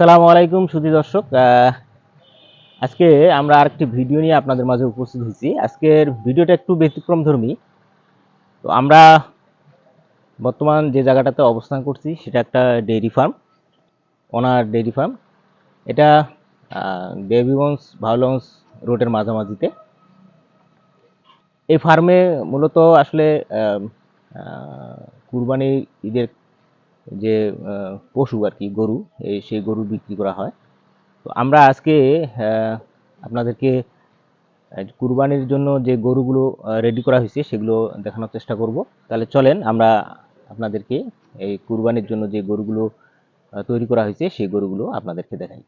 আসসালামু আলাইকুম সুধী দর্শক। আজকে আমরা আরেকটি ভিডিও নিয়ে আপনাদের মাঝে উপস্থিত হয়েছি। আজকের ভিডিওটা একটু ব্যতিক্রমধর্মী। তো আমরা বর্তমান যে জায়গাটাতে অবস্থান করছি সেটা একটা ডেইরি ফার্ম, ওনার ডেইরি ফার্ম। এটা দেবীগঞ্জ ভাওলগঞ্জ রোডের মাঝামাঝিতে। এই ফার্মে মূলত আসলে আহ, আহ, কুরবানি ঈদের যে পশু আর কি, গরু, সেই গরু বিক্রি করা হয়। তো আমরা আজকে আপনাদেরকে কুরবানির জন্য যে গরুগুলো রেডি করা হয়েছে সেগুলো দেখানোর চেষ্টা করব। তাহলে চলেন আমরা আপনাদেরকে এই কুরবানির জন্য যে গরুগুলো তৈরি করা হয়েছে সেই গরুগুলো আপনাদেরকে দেখাই।